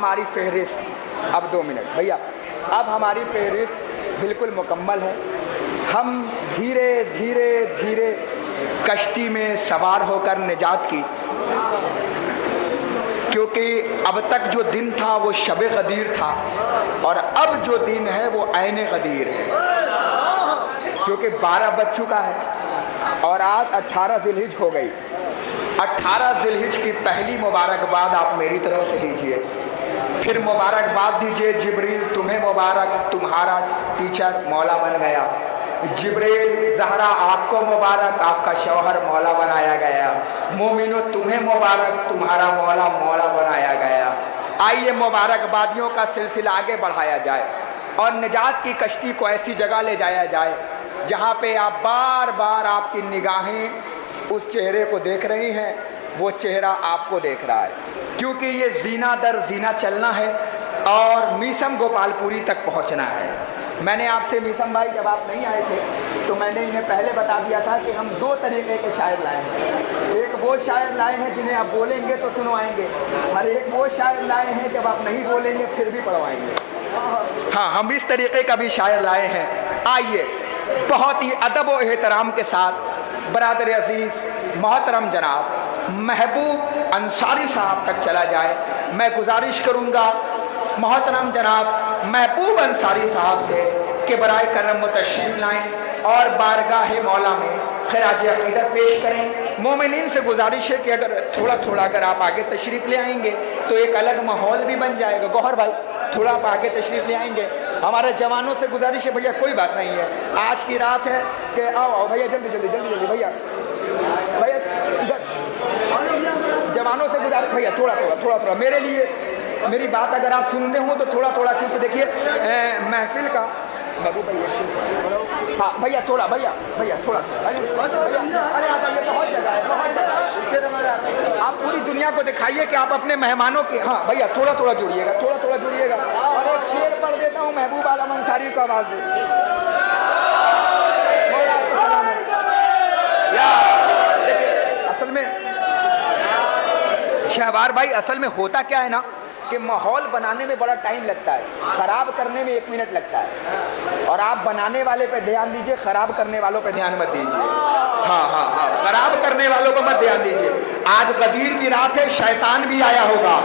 ہماری فہرست اب 2 منٹ بھیا، اب ہماری فہرست بالکل مکمل ہے۔ ہم دھیرے دھیرے دھیرے کشتی میں سوار ہو کر نجات کی، کیونکہ اب تک جو دن تھا وہ شب غدیر تھا اور اب جو دن ہے وہ عین غدیر ہے، کیونکہ 12 بج چکا ہے اور آج 18 ذی الحجہ ہو گئی۔ 18 ذی الحجہ کی پہلی مبارکباد آپ میری طرف سے لیجئے، پھر مبارکباد دیجئے جبریل تمہیں مبارک، تمہارا ٹیچر مولا بن گیا۔ جبریل زہرا آپ کو مبارک، آپ کا شوہر مولا بنایا گیا۔ مومنو تمہیں مبارک، تمہارا مولا مولا بنایا گیا۔ آئیے مبارکبادیوں کا سلسلہ آگے بڑھایا جائے اور نجات کی کشتی کو ایسی جگہ لے جایا جائے جہاں پہ آپ بار بار آپ کی نگاہیں اس چہرے کو دیکھ رہی ہیں، وہ چہرہ آپ کو دیکھ رہا ہے، کیونکہ یہ زینہ در زینہ چلنا ہے اور میسم گوپال پوری تک پہنچنا ہے۔ میں نے آپ سے میسم بھائی جب آپ نہیں آئے تھے تو میں نے انہیں پہلے بتا دیا تھا کہ ہم 2 طریقے کے شاعر لائے ہیں۔ ایک وہ شاعر لائے ہیں جنہیں آپ بولیں گے تو سنوائیں گے، اور ایک وہ شاعر لائے ہیں جب آپ نہیں بولیں گے پھر بھی پڑھوائیں گے۔ ہاں، ہم اس طریقے کا بھی شاعر لائے ہیں۔ آئیے بہت ہی ادب و احترام کے ساتھ برادر عزیز محترم جناب محبوب انصاری صاحب تک چلا جائے۔ میں گزارش کروں گا محترم جناب محبوب انصاری صاحب سے کہ برائے کرم تشریف لائیں اور بارگاہ مولا میں خراج عقیدت پیش کریں۔ مومنین سے گزارش ہے کہ اگر تھوڑا تھوڑا اگر آپ آگے تشریف لے آئیں گے تو ایک الگ ماحول بھی بن جائے گا۔ گوہر بھائی تھوڑا آپ آگے تشریف لے آئیں گے۔ ہمارے جوانوں سے گزارش ہے بھیا کوئی بات نہیں ہے، آج کی رات ہے کہ آؤ بھیا جلدی جلدی جلدی جلدی بھیا جوانوں سے گزارش بھیا تھوڑا میرے لیے میری بات اگر آپ سنتے ہوں تو تھوڑا تھوڑا، کیونکہ دیکھیے محفل کا ہاں بھیا تھوڑا ارے بہت جگہ ہے، آپ پوری دنیا کو دکھائیے کہ آپ اپنے مہمانوں کے ہاں بھیا تھوڑا جڑیے گا اور ایک شعر پڑھ دیتا ہوں محبوب عالم انصاری کو آواز دے۔ اصل میں شہوار بھائی اصل میں ہوتا کیا ہے نا کہ ماحول بنانے میں بڑا ٹائم لگتا ہے، خراب کرنے میں 1 منٹ لگتا ہے، اور آپ بنانے والے پہ دھیان دیجئے، خراب کرنے والوں پہ دھیان مت دیجئے۔ ہاں خراب کرنے والوں پہ مت دھیان دیجئے۔ آج غدیر کی رات ہے، شیطان بھی آیا ہوگا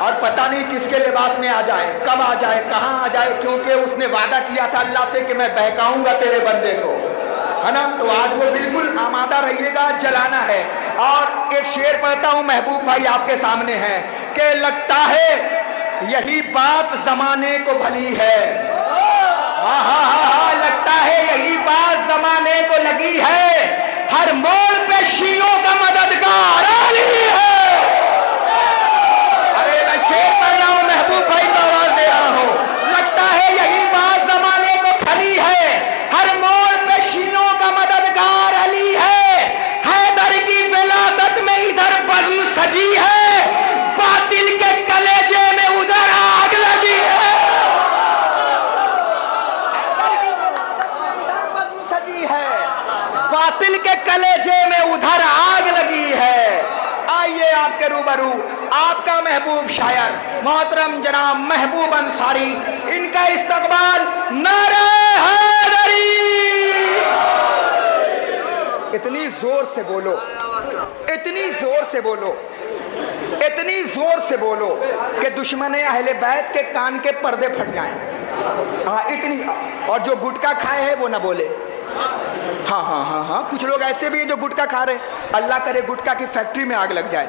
اور پتہ نہیں کس کے لباس میں آ جائے، کب آ جائے، کہاں آ جائے، کیونکہ اس نے وعدہ کیا تھا اللہ سے کہ میں بہکاؤں گا تیرے بندے کو، ہے نا؟ تو آج وہ بالکل آمادہ رہیے گا، جلانا ہے۔ اور ایک شعر پڑھتا ہوں محبوب بھائی آپ کے سامنے ہے کہ لگتا ہے یہی بات زمانے کو بھلی ہے، ہاں لگتا ہے یہی بات زمانے کو لگی ہے، ہر موڑ پہ شیعوں کا مددگار علی ہے۔ ارے میں شعر پڑھ رہا ہوں، محبوب بھائی کو آواز دے رہا ہوں، لگتا ہے یہی بات زمانے کو بھلی ہے، ہر موڑ پہ شیعوں کا مددگار علی ہے، حیدر کی ولادت میں ادھر بزم سجی ہے، باطل کے کلیجے میں ادھر آگ لگی ہے، باطل کے کلیجے میں ادھر آگ لگی ہے۔ آئیے آپ کے روبرو آپ کا محبوب شاعر محترم جناب محبوب انصاری، ان کا استقبال نعرہ حیدری۔ اتنی زور سے بولو، اتنی زور سے بولو، اتنی زور سے بولو کہ دشمن اہل بیت کے کان کے پردے پھٹ جائیں۔ ہاں اتنی، اور جو گٹکا کھائے ہیں وہ نہ بولے۔ ہاں کچھ لوگ ایسے بھی ہیں جو گٹکا کھا رہے ہیں، اللہ کرے گٹکا کی فیکٹری میں آگ لگ جائے۔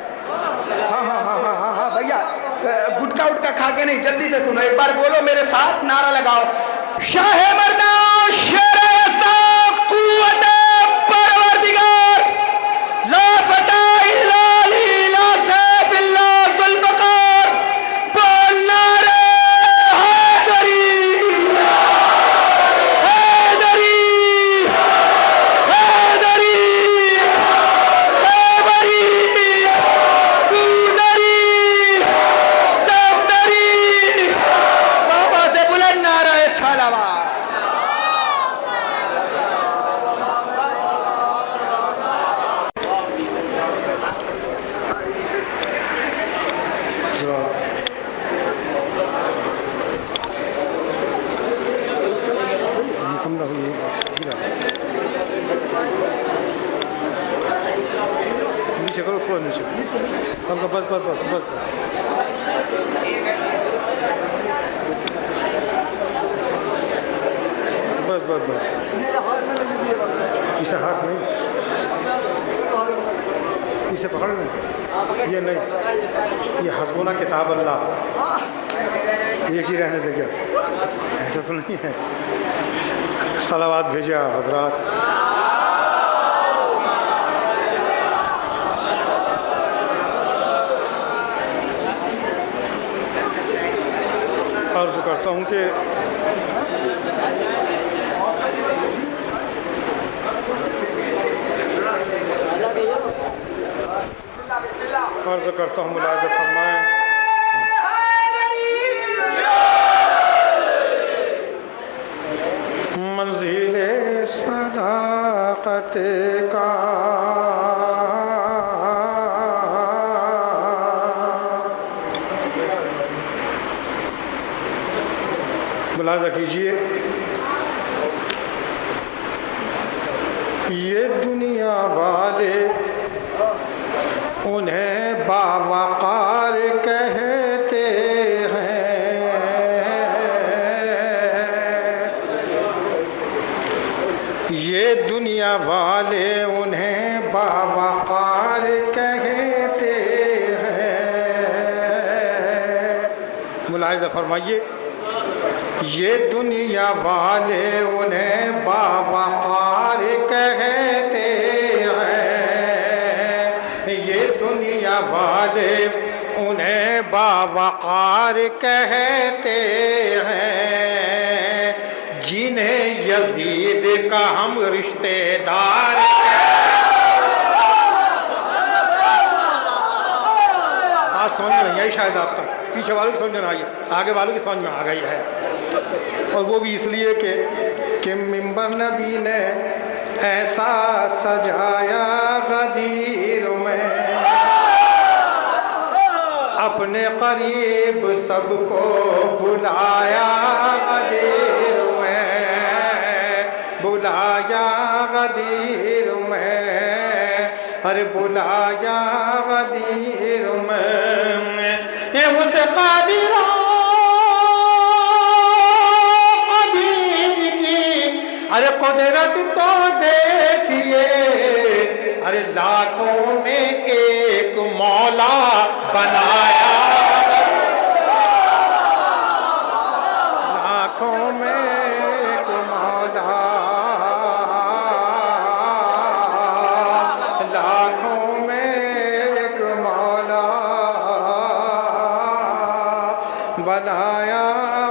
ہاں بھیا گٹکا کھا کے نہیں، جلدی سے سنو، ایک بار بولو میرے ساتھ، نعرہ لگاؤ، شاہ مردان شیر اسلام قوت پروردگار لا فتح الا علی لا سیف الا ذوالفقار، بول نعرہ حیدری حیدری حیدری خیبری گودری صفدری، بابا سے بلند نعرہ سلوات۔ تفضل. اسے ہاتھ نہیں, اسے پکڑ لیں, یہ نہیں, یہ حسبنا کتاب اللہ, ایک ہی رہنے دے گا, ایسا تو نہیں ہے. صلوات بھیجا حضرات. عرض کرتا ہوں کہ ملاحظہ فرمائیں, منزل صداقت کا ملاحظہ کیجئے. یہ دنیا والے انہیں باوقار کہتے ہیں, یہ دنیا والے انہیں باوقار کہتے ہیں. ملاحظہ فرمائیے, یہ دنیا والے انہیں باوقار کہتے ہیں, یہ دنیا والے انہیں باوقار کہتے ہیں, جنہیں یزید کا ہم رشتے دار بات سمجھ میں نہیں آئی شاید آپ تک, پیچھے والوں کی سمجھ میں آئی, آگے والوں کی سمجھ میں آ گئی ہے. اور وہ بھی اس لیے کہ منبر نبی نے ایسا سجایا غدیر میں, اپنے قریب سب کو بلایا غدیر میں, بلایا غدیر میں, ارے بلایا غدیر میں. اس قادر ارے قدرت تو دیکھیے, ارے لاکھوں میں ایک مولا بنایا, لاکھوں میں ایک مولا, لاکھوں میں ایک مولا بنایا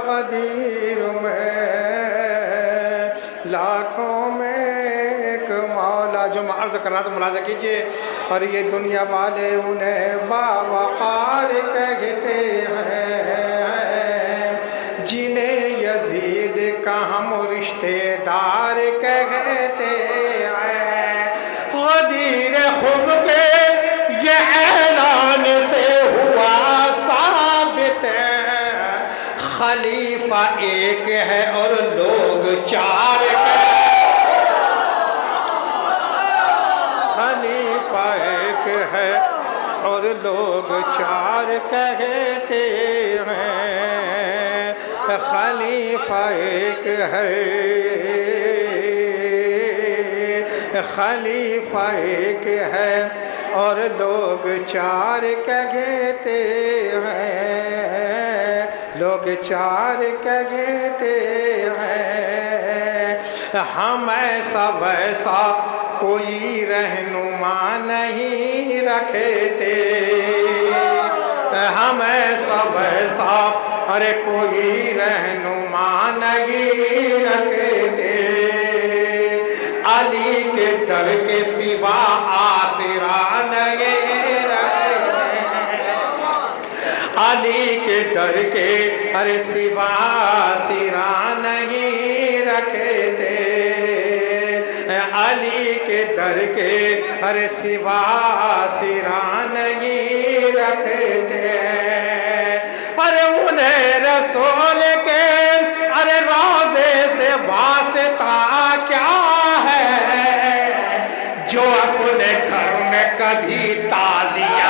غدیر میں, لاکھوں میں ایک مولا. جو میں عرض کر رہا تھا ملاحظہ کیجئے, اور یہ دنیا والے انہیں باوقار کہتے ہیں, جنہیں یزید کا ہم رشتے دار کہتے ہیں. غدیر خود کے یہ اعلان سے ہوا ثابت ہے, خلیفہ ایک ہے اور لوگ چار خلیفہ ایک ہے اور لوگ چار کہتے ہیں, خلیفہ ایک ہے, خلیفہ ایک ہے اور لوگ چار کہتے ہیں, لوگ چار کہتے ہیں. ہم ایسا ویسا کوئی رہنما نہیں رکھتے, ہم ایسا ویسا ارے کوئی رہنما نہیں رکھتے. علی کے در کے سوا آسرا نہیں رکھتے, علی کے در کے ارے سوا آسرا نہیں رکھتے, علی کے در کے ارے سوا آسرا نہیں رکھتے. ارے انہیں رسول کے ارے روضے سے واسطہ کیا ہے, جو اپنے گھر میں کبھی تعزیہ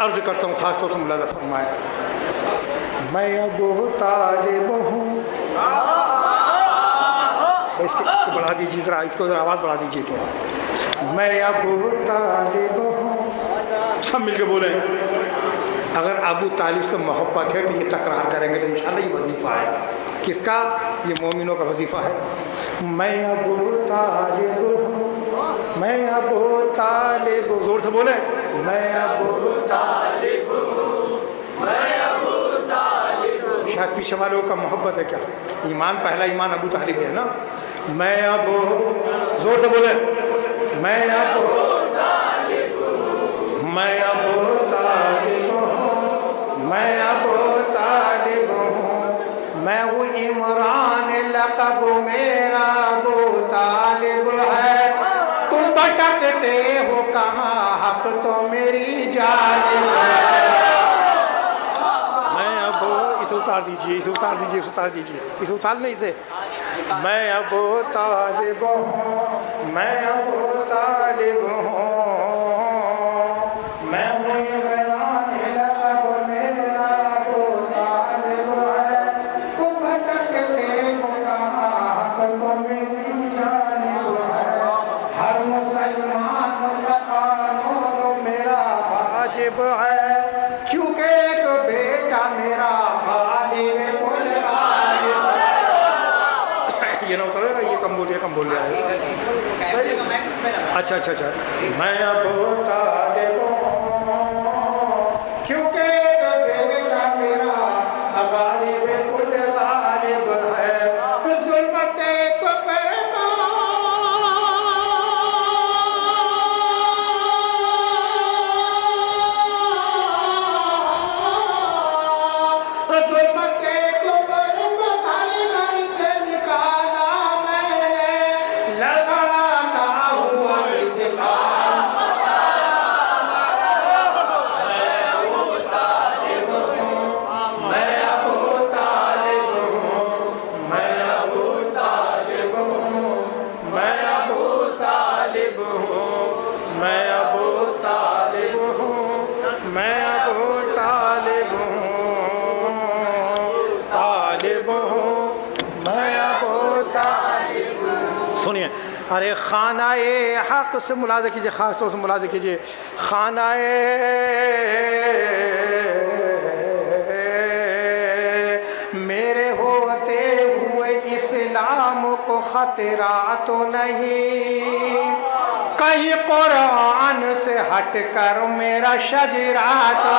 عرض کرتا ہوں خاص طور سے ملاحظہ فرمائے، میں ابو طالب ہوں، اس کو بڑھا دیجیے ذرا، اس کو ذرا آواز بڑھا دیجیے تو، میں ابو طالب ہوں، سب مل کے بولیں۔ اگر ابو طالب سے محبت ہے تو یہ تکرار کریں گے تو انشاءاللہ یہ وظیفہ ہے، کس کا؟ یہ مومنوں کا وظیفہ ہے۔ میں ابو طالب ہوں، میں ابو طالب ہوں، زور سے بولیں، میں ابو طالب ہوں، میں ابو طالب ہوں۔ شاید پیچھے والوں کا محبت ہے کیا؟ ایمان، پہلا ایمان ابو طالب ہے نا۔ میں ابو، زور سے بولیں، میں ابو طالب ہوں، میں ابو طالب ہوں، میں ابو طالب ہوں، میں وہ عمران لقب میرا ابو طالب ہے، تم بھٹکتے ہو کہاں حق تو میری جانب ہے۔ میں ابو، اسے اتار دیجیے، اسے اتار دیجیے، اسے اتار دیجیے، اسے اتار لیں اسے۔ میں ابو طالب ہوں، میں ابو طالب ہوں، میں وہ عمران لقب میرا ابو طالب ہے، تم بھٹکتے ہو کہاں حق تو میری جانب ہے، ہر مسلمان کا قانون میرا واجب ہے، کیونکہ ایک بیٹا میرا غالب کل غالب ہے۔ یہ نہ اترے گا، یہ کم بول رہا ہے۔ اچھا، میں ابو طالب ہوں، کیونکہ ایک بیٹا میرا غالب کل غالب ہے، ظلمت کفر سنیے۔ ارے خانہ حق سے ملاحظہ کیجئے، خاص طور سے ملاحظہ کیجئے، خانہ میرے ہوتے ہوئے اسلام کو خطرہ تو نہیں، کہیں قرآن سے ہٹ کر میرا شجرہ تو،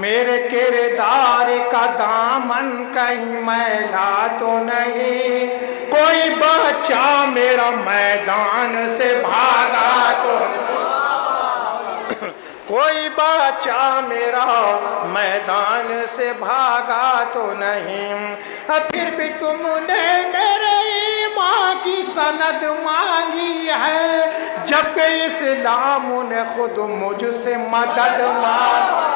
میرے کردار کا دامن کہیں میلا تو نہیں، کوئی بچہ میرا میدان سے بھاگا تو، کوئی بچہ میرا میدان سے بھاگا تو نہیں، پھر بھی تم نے میرے ایمان کی سند مانگی ہے، جبکہ اسلام نے خود مجھ سے مدد مانگی۔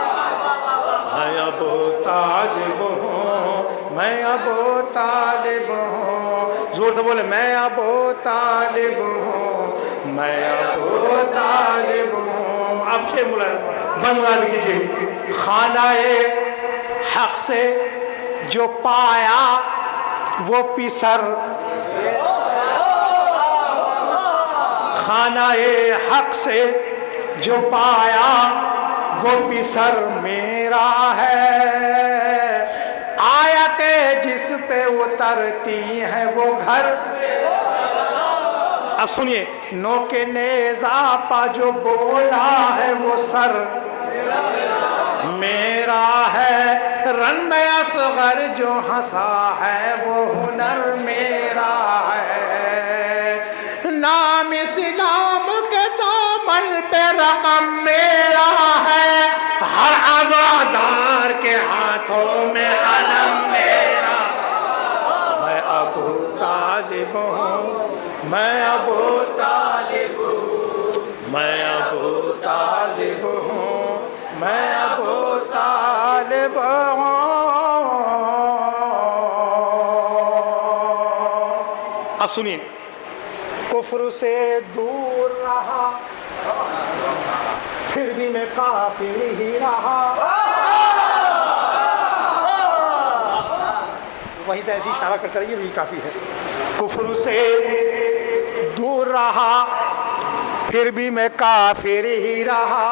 میں ابو طالب ہوں، میں ابو طالب ہوں، زور سے بولے، میں ابو طالب ہوں، میں ابو طالب ہوں۔ اب سے بنواد کیجیے، خانہ حق سے جو پایا وہ پسر، خانہ حق سے جو پایا وہ پسر میرا ہے، آیتیں جس پہ اترتی ہیں وہ گھر۔ اب سنیے، نوک نیزہ پا جو بولا ہے وہ سر میرا ہے، رن میں اصغر جو ہنسا ہے وہ ہنر میرا ہے، نام اسلام کے دامن پہ رقم میرا ہے، ہر عزادار کے ہاتھوں میں علم میرا۔ میں ابو طالب ہوں، میں ابو طالب ہوں، میں ابو طالب ہوں، میں ابو طالب ہوں۔ اب سنیے، کفر سے دور رہا، پھر بھی میں کافر ہی رہا. وہیں سے ایسی اشارہ کرتا رہیے وہی کافی ہے. کفر سے دور رہا پھر بھی میں کافر ہی رہا.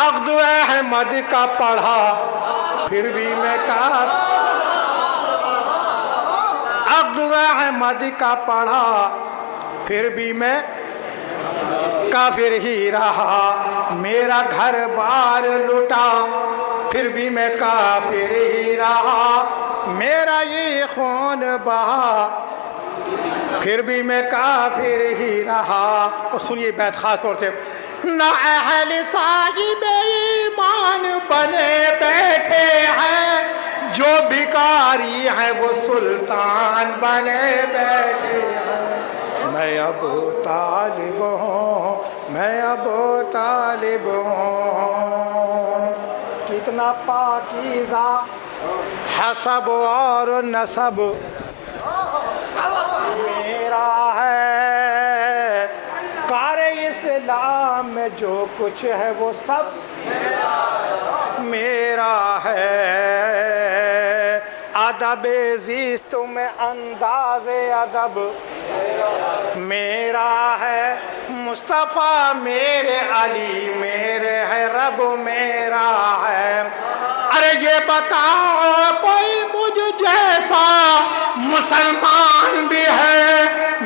عقد احمد کا پڑھا پھر بھی میں عقد احمد کا پڑھا پھر بھی میں کافر ہی رہا. میرا گھر بار لٹا پھر بھی میں کافر ہی رہا. میرا یہ خون بہا پھر بھی میں کافر ہی رہا. اور سنیے بیت خاص طور سے. نہ اہل صاحب ایمان بنے بیٹھے ہیں جو بھکاری ہیں وہ سلطان بنے بیٹھے ہیں. میں ابو طالب ہوں میں ابو طالب ہوں. کتنا پاکیزہ حسب اور نسب میرا ہے. کار اسلام میں جو کچھ ہے وہ سب میرا ہے. ادب زیست میں انداز ادب میرا ہے. مصطفیٰ میرے علی میرے ہے رب میرا ہے. ارے یہ بتاؤ کوئی مجھ جیسا مسلمان بھی ہے.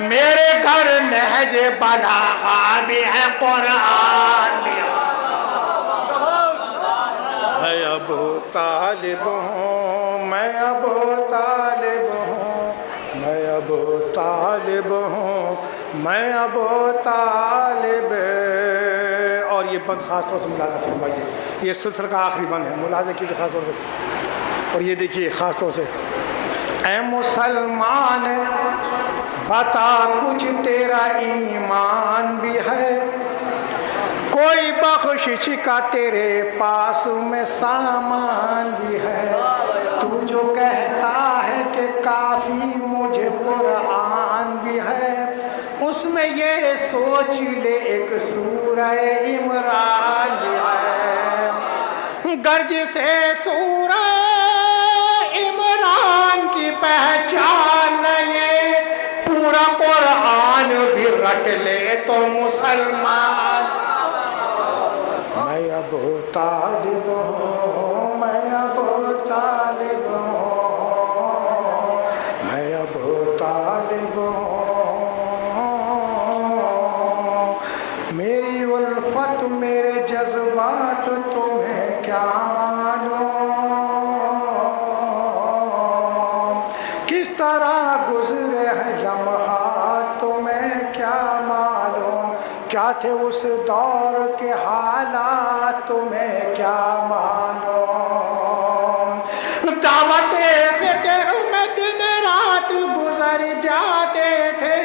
میرے گھر نہج بلاغہ بھی ہے قرآن بھی ہے. میں ابو طالب ہوں میں ابو طالب ہوں میں ابو طالب ہوں میں ابو طالب. اور یہ بند خاص طور سے ملاحظہ فرمائیے. یہ سلسلہ کا آخری بند ہے. ملاحظہ کیجیے خاص طور سے. اور یہ دیکھیے خاص طور سے. اے مسلمان بتا کچھ تیرا ایمان بھی ہے. کوئی بخشش کا تیرے پاس میں سامان بھی ہے. تو جو کہتا ہے کہ کافی مجھے قرآن بھی ہے اس میں یہ سوچ لے ایک سورہ عمران بھی ہے. گرج سے سورہ عمران کی پہچان یہ پورا قرآن بھی رٹ لے تو مسلمان. میں ابو طالب ہوں میں ابو طالب ہوں میں ابو طالب ہوں. میری الفت میرے جذبات تمہیں کیا معلوم. کس طرح گزرے ہیں لمحات تمہیں کیا معلوم. کیا تھے اس دور کے حالات تمہیں کیا معلوم. دعوت فکر میں دن رات گزر جاتے تھے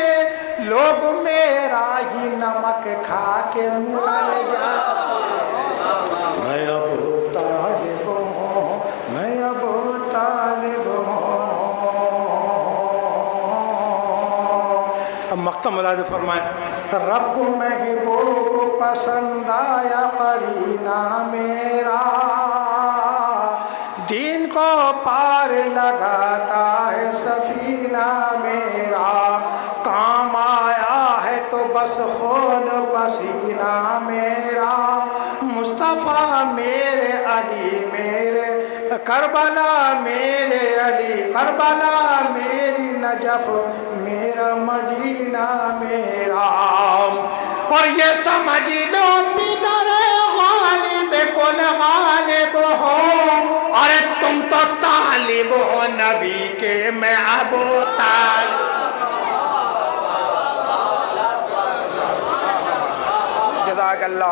لوگ میرا ہی نمک کھا کے مر جاتے. میں ابو طالب ہوں میں ابو طالب ہوں. اب مقطع ملاحظہ فرمائیں. رب کو محبوب پسند آیا قرینہ میرا. دین کو پار لگاتا ہے سفینہ میرا. کام آیا ہے تو بس خون پسینہ میرا. مصطفیٰ میرے علی میرے کربلا میرے علی کربلا میری نجف میرا مدینہ میرا. اور یہ سمجھ لو پدر غالب کن غالب ہو. اور تم تو طالب ہو نبی کے میں ابو طالب